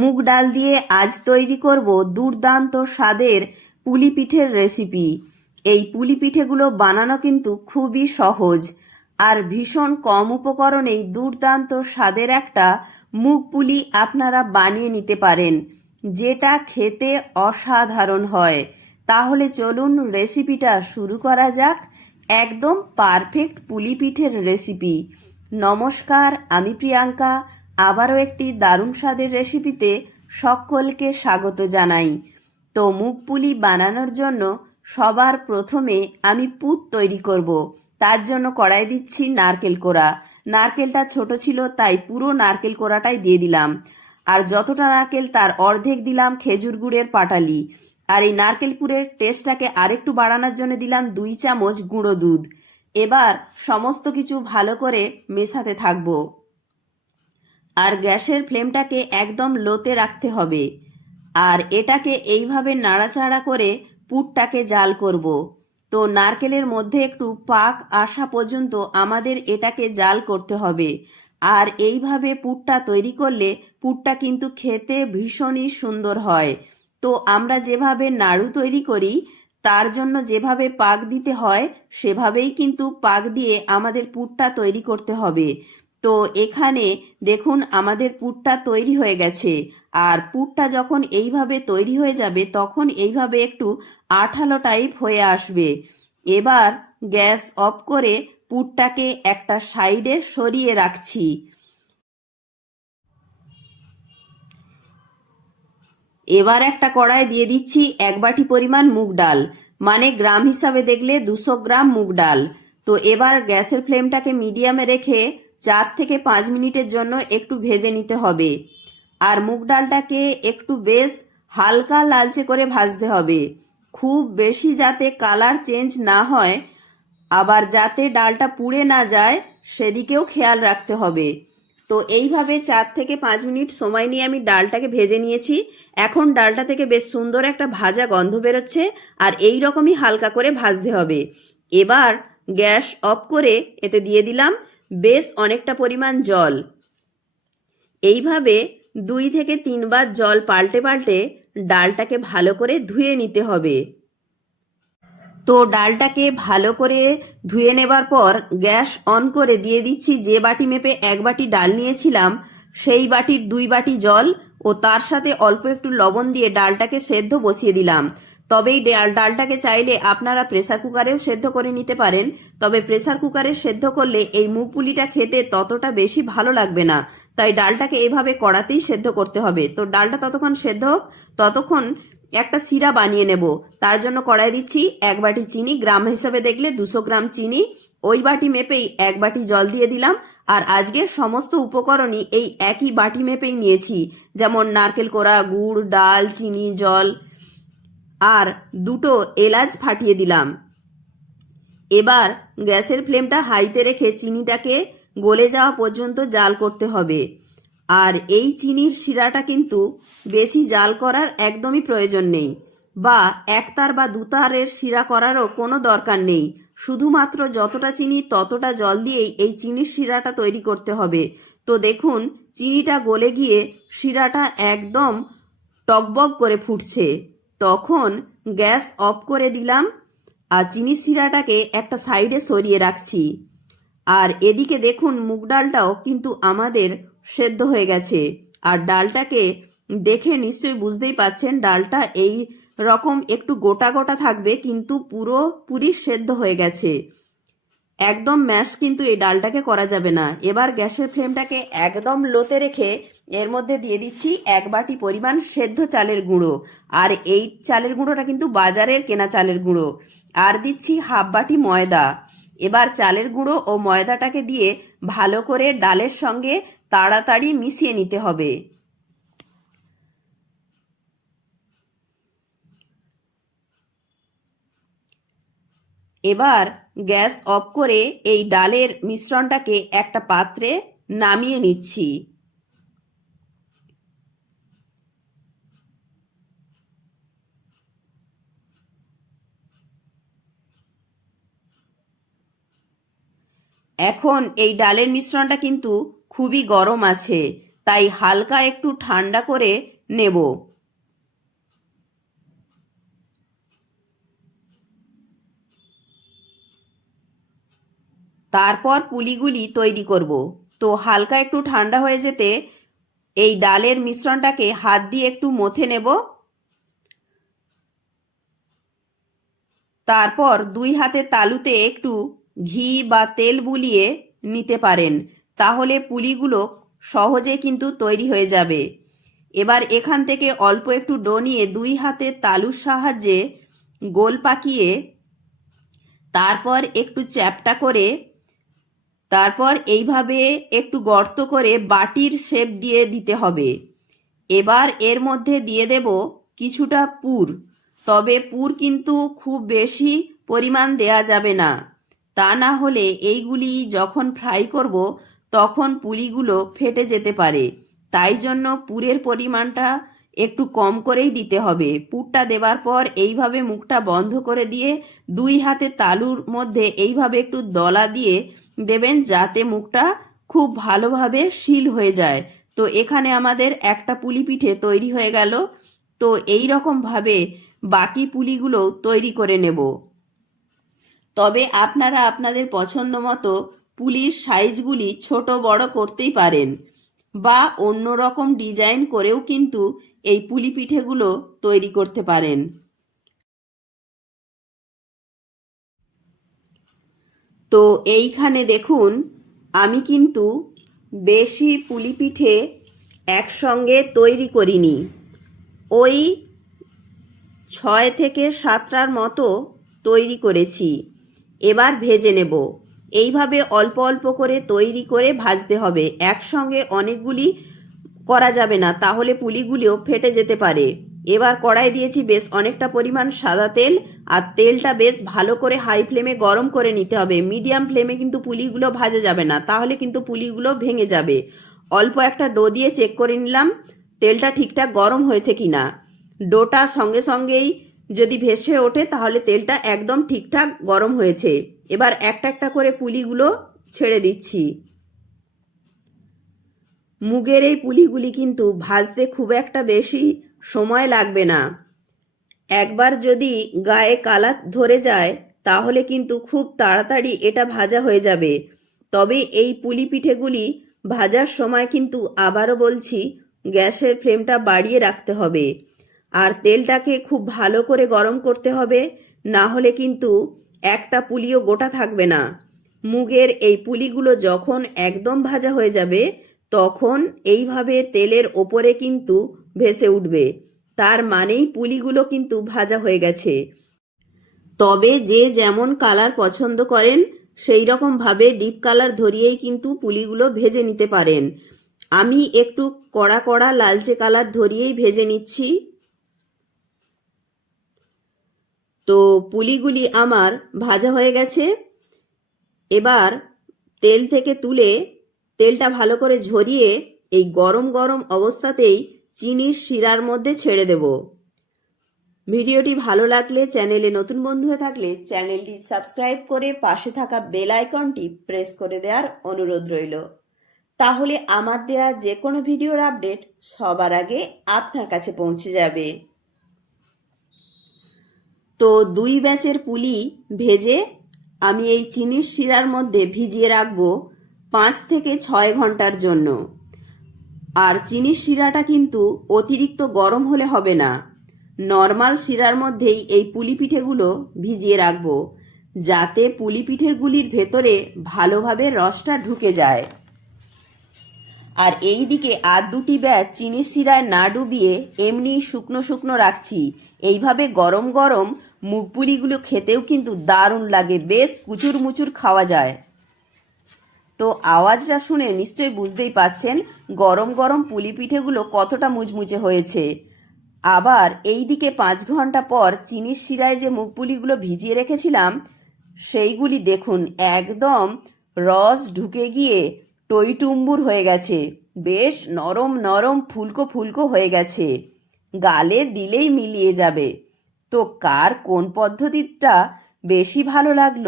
মুগ ডাল দিয়ে আজ তৈরি করব দুর্দান্ত স্বাদের পুলি পিঠের রেসিপি। এই পুলি পিঠেগুলো বানানো কিন্তু খুবই সহজ আর ভীষণ কম উপকরণেই দুর্দান্ত স্বাদের একটা মুগ পুলি আপনারা বানিয়ে নিতে পারেন। যেটা খেতে অসাধারণ হয়। তাহলে চলুন রেসিপিটা শুরু করা যাক। একদম পারফেক্ট পুলি পিঠের রেসিপি। নমস্কার, আমি প্রিয়াঙ্কা। আবারও একটি দারুণ স্বাদের রেসিপিতে সকলকে স্বাগত জানাই। তো মুগ পুলি বানানোর জন্য সবার প্রথমে আমি পুত তৈরি করব। তার জন্য কড়াই দিচ্ছি নারকেল কোড়া। নারকেলটা ছোট ছিল, তাই পুরো নারকেল কোড়াটাই দিয়ে দিলাম। আর যতটা নারকেল তার অর্ধেক দিলাম খেজুর গুড়ের পাটালি। আর এই নারকেল পুরের টেস্টটাকে আরেকটু বাড়ানোর জন্য দিলাম দুই চামচ গুঁড়ো দুধ। এবার সমস্ত কিছু ভালো করে মেশাতে থাকব। আর গ্যাসের ফ্লেমটাকে একদম লোতে রাখতে হবে। আর এটাকে এইভাবে নাড়াচাড়া করে পুরটাকে জাল করব। তো নারকেলের মধ্যে একটু পাক আসা পর্যন্ত আমাদের এটাকে জাল করতে হবে। আর এইভাবে পুরটা তৈরি করলে পুরটা কিন্তু খেতে ভীষণই সুন্দর হয়। তো আমরা যেভাবে নাড়ু তৈরি করি, তার জন্য যেভাবে পাক দিতে হয়, সেভাবেই কিন্তু পাক দিয়ে আমাদের পুরটা তৈরি করতে হবে। তো এখানে দেখুন আমাদের পুরটা তৈরি হয়ে গেছে। আর পুরটা যখন এইভাবে তৈরি হয়ে যাবে, তখন এইভাবে একটু আঠালো টাইপ হয়ে আসবে। এবার গ্যাস অফ করে পুরটাকে একটা সাইডে সরিয়ে রাখছি। এবার একটা কড়াই দিয়ে দিচ্ছি এক বাটি পরিমাণ মুগ ডাল মানে গ্রাম হিসাবে দেখলে দুশো গ্রাম মুগ ডাল। তো এবার গ্যাসের ফ্লেমটাকে মিডিয়ামে রেখে চার থেকে পাঁচ মিনিটের জন্য একটু ভেজে নিতে হবে। আর মুগ ডালটাকে একটু বেশ হালকা লালচে করে ভাজতে হবে। খুব বেশি যাতে কালার চেঞ্জ না হয়, আবার যাতে ডালটা পুড়ে না যায়, সেদিকেও খেয়াল রাখতে হবে। তো এইভাবে চার থেকে পাঁচ মিনিট সময় নিয়ে আমি ডালটাকে ভেজে নিয়েছি। এখন ডালটা থেকে বেশ সুন্দর একটা ভাজা গন্ধ বেরোচ্ছে আর এই রকমই হালকা করে ভাজতে হবে। এবার গ্যাস অফ করে এতে দিয়ে দিলাম বেশ অনেকটা পরিমাণ জল। এইভাবে দুই থেকে তিনবার জল পাল্টে পাল্টে ডালটাকে ভালো করে ধুয়ে নিতে হবে। তো ডালটাকে ভালো করে ধুয়ে নেবার পর গ্যাস অন করে দিয়ে দিচ্ছি যে বাটি মেপে এক বাটি ডাল নিয়েছিলাম, সেই বাটির দুই বাটি জল ও তার সাথে অল্প একটু লবণ দিয়ে ডালটাকে সেদ্ধ বসিয়ে দিলাম। তবেই ডাল ডালটাকে চাইলে আপনারা প্রেসার কুকারেও সেদ্ধ করে নিতে পারেন। তবে প্রেসার কুকারে সেদ্ধ করলে এই মুগ পুলিটা খেতে ততটা বেশি ভালো লাগবে না। তাই ডালটাকে এভাবে কড়াতেই সেদ্ধ করতে হবে। তো ডালটা ততক্ষণ সেদ্ধ হোক, ততক্ষণ একটা সিরা বানিয়ে নেব। তার জন্য কড়াই দিচ্ছি এক বাটি চিনি। গ্রাম হিসাবে দেখলে দুশো গ্রাম চিনি। ওই বাটি মেপেই এক বাটি জল দিয়ে দিলাম। আর আজকে সমস্ত উপকরণই এই একই বাটি মেপেই নিয়েছি। যেমন নারকেল কোড়া, গুড়, ডাল, চিনি, জল। আর দুটো এলাচ ফাটিয়ে দিলাম। এবার গ্যাসের ফ্লেমটা হাইতে রেখে চিনিটাকে গলে যাওয়া পর্যন্ত জাল করতে হবে। আর এই চিনির শিরাটা কিন্তু বেশি জাল করার একদমই প্রয়োজন নেই বা একতার বা দুতারের শিরা করারও কোনো দরকার নেই। শুধুমাত্র যতটা চিনি ততটা জল দিয়েই এই চিনির শিরাটা তৈরি করতে হবে। তো দেখুন, চিনিটা গলে গিয়ে শিরাটা একদম টকবক করে ফুটছে। তখন গ্যাস অফ করে দিলাম আর চিনি শিরাটাকে একটা সাইডে সরিয়ে রাখছি। আর এদিকে দেখুন মুগ ডালটাও কিন্তু আমাদের সেদ্ধ হয়ে গেছে। আর ডালটাকে দেখে নিশ্চয়ই বুঝতেই পাচ্ছেন ডালটা এই রকম একটু গোটা গোটা থাকবে, কিন্তু পুরো পুরি সেদ্ধ হয়ে গেছে। একদম ম্যাশ কিন্তু এই ডালটাকে করা যাবে না। এবার গ্যাসের ফ্লেমটাকে একদম লোতে রেখে এর মধ্যে দিয়ে দিচ্ছি এক বাটি পরিমাণ সেদ্ধ চালের গুঁড়ো। আর এই চালের গুঁড়োটা কিন্তু বাজারের কেনা চালের গুঁড়ো। আর দিচ্ছি হাফ বাটি ময়দা। এবার চালের গুঁড়ো ও ময়দাটাকে দিয়ে ভালো করে ডালের সঙ্গে তাড়াতাড়ি মিশিয়ে নিতে হবে। এবার গ্যাস অফ করে এই ডালের মিশ্রণটাকে একটা পাত্রে নামিয়ে নিচ্ছি। এখন এই ডালের মিশ্রণটা কিন্তু খুবই গরম আছে, তাই হালকা একটু ঠান্ডা করে নেব। তারপর পুলিগুলি তৈরি করব। তো হালকা একটু ঠান্ডা হয়ে যেতে এই ডালের মিশ্রণটাকে হাত দিয়ে একটু মথে নেব। তারপর দুই হাতে তালুতে একটু ঘি বা তেল বুলিয়ে নিতে পারেন, তাহলে পুলিগুলো সহজে কিন্তু তৈরি হয়ে যাবে। এবার এখান থেকে অল্প একটু ডো নিয়ে দুই হাতে তালুর সাহায্যে গোল পাকিয়ে তারপর একটু চ্যাপটা করে তারপর এইভাবে একটু গর্ত করে বাটির শেপ দিয়ে দিতে হবে। এবার এর মধ্যে দিয়ে দেব কিছুটা পুর। তবে পুর কিন্তু খুব বেশি পরিমাণ দেয়া যাবে না। তা না হলে এইগুলি যখন ফ্রাই করব, তখন পুলিগুলো ফেটে যেতে পারে। তাই জন্য পুরের পরিমাণটা একটু কম করেই দিতে হবে। পুরটা দেওয়ার পর এইভাবে মুখটা বন্ধ করে দিয়ে দুই হাতে তালুর মধ্যে এইভাবে একটু দলা দিয়ে দেবেন যাতে মুখটা খুব ভালোভাবে শিল হয়ে যায়। তো এখানে আমাদের একটা পুলি পিঠে তৈরি হয়ে গেল। তো এই রকমভাবে বাকি পুলিগুলো তৈরি করে নেব। তবে আপনারা আপনাদের পছন্দ মতো পুলির সাইজগুলি ছোট বড় করতেই পারেন বা অন্য রকম ডিজাইন করেও কিন্তু এই পুলি পিঠেগুলো তৈরি করতে পারেন। তো এইখানে দেখুন, আমি কিন্তু বেশি পুলি পিঠে একসঙ্গে তৈরি করিনি। ওই ছয় থেকে সাতটার মতো তৈরি করেছি। এবার ভেজে নেব। এইভাবে অল্প অল্প করে তৈরি করে ভাজতে হবে। একসঙ্গে অনেকগুলি করা যাবে না, তাহলে পুলিগুলিও ফেটে যেতে পারে। এবার কড়াই দিয়েছি বেশ অনেকটা পরিমাণ সাদা তেল, আর তেলটা বেশ ভালো করে হাই ফ্লেমে গরম করে নিতে হবে। মিডিয়াম ফ্লেমে কিন্তু পুলিগুলো ভাজা যাবে না, তাহলে কিন্তু পুলিগুলো ভেঙে যাবে। অল্প একটা ডো দিয়ে চেক করে নিলাম, তেলটা ঠিকঠাক গরম হয়েছে কিনা। ডোটা সঙ্গে সঙ্গেই যদি ভেসে ওঠে, তাহলে তেলটা একদম ঠিকঠাক গরম হয়েছে। এবার একটা একটা করে পুলিগুলো ছেড়ে দিচ্ছি। মুগের এই পুলিগুলি কিন্তু ভাজতে খুব একটা বেশি সময় লাগবে না। একবার যদি গায়ে কালার ধরে যায়, তাহলে কিন্তু খুব তাড়াতাড়ি এটা ভাজা হয়ে যাবে। তবে এই পুলি পিঠেগুলি ভাজার সময় কিন্তু আবারও বলছি, গ্যাসের ফ্লেমটা বাড়িয়ে রাখতে হবে। আর তেলটাকে খুব ভালো করে গরম করতে হবে, না হলে কিন্তু একটা পুলিও গোটা থাকবে না। মুগের এই পুলিগুলো যখন একদম ভাজা হয়ে যাবে, তখন এইভাবে তেলের ওপরে কিন্তু ভেসে উঠবে। তার মানেই পুলিগুলো কিন্তু ভাজা হয়ে গেছে। তবে যে যেমন কালার পছন্দ করেন সেই রকমভাবে ডিপ কালার ধরিয়েই কিন্তু পুলিগুলো ভেজে নিতে পারেন। আমি একটু কড়া কড়া লালচে কালার ধরিয়েই ভেজে নিচ্ছি। তো পুলিগুলি আমার ভাজা হয়ে গেছে। এবার তেল থেকে তুলে তেলটা ভালো করে ঝরিয়ে এই গরম গরম অবস্থাতেই চিনির শিরার মধ্যে ছেড়ে দেব। ভিডিওটি ভালো লাগলে চ্যানেলে নতুন বন্ধু হয়ে থাকলে চ্যানেলটি সাবস্ক্রাইব করে পাশে থাকা বেল আইকনটি প্রেস করে দেওয়ার অনুরোধ রইল। তাহলে আমার দেয়া যে কোনো ভিডিওর আপডেট সবার আগে আপনার কাছে পৌঁছে যাবে। তো দুই ব্যাচের পুলি ভেজে আমি এই চিনির শিরার মধ্যে ভিজিয়ে রাখব পাঁচ থেকে ছয় ঘণ্টার জন্য। আর চিনির শিরাটা কিন্তু অতিরিক্ত গরম হলে হবে না। নর্মাল শিরার মধ্যেই এই পুলি পিঠেগুলো ভিজিয়ে রাখব, যাতে পুলি পিঠেগুলির ভেতরে ভালোভাবে রসটা ঢুকে যায়। আর এই দিকে আর দুটি ব্যাচ চিনির শিরায় না ডুবিয়ে এমনি শুকনো শুকনো রাখছি। এইভাবে গরম গরম মুগপুলিগুলো খেতেও কিন্তু দারুণ লাগে, বেশ কুচুর মুচুর খাওয়া যায়। তো আওয়াজটা শুনে নিশ্চয়ই বুঝতেই পাচ্ছেন গরম গরম পুলি পিঠেগুলো কতটা মুচমুচে হয়েছে। আবার এই দিকে পাঁচ ঘণ্টা পর চিনির শিরায় যে মুগপুলিগুলো ভিজিয়ে রেখেছিলাম, সেইগুলি দেখুন একদম রস ঢুকে গিয়ে টইটুম্বুর হয়ে গেছে। বেশ নরম নরম ফুলকো ফুলকো হয়ে গেছে। গালে দিলেই মিলিয়ে যাবে। তো কার কোন পদ্ধতিটা বেশি ভালো লাগল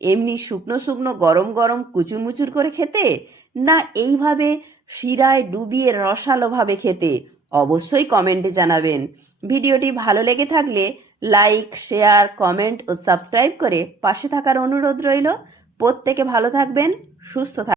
এমনি শুকনো শুকনো গরম গরম কুচুরমুচুর করে খেতে? না এইভাবে শিরায় ডুবিয়ে রসালোভাবে খেতে? অবশ্যই কমেন্টে জানাবেন। ভিডিওটি ভালো লেগে থাকলে লাইক, শেয়ার, কমেন্ট ও সাবস্ক্রাইব করে পাশে থাকার অনুরোধ রইল। প্রত্যেকে ভালো থাকবেন, সুস্থ থাকবেন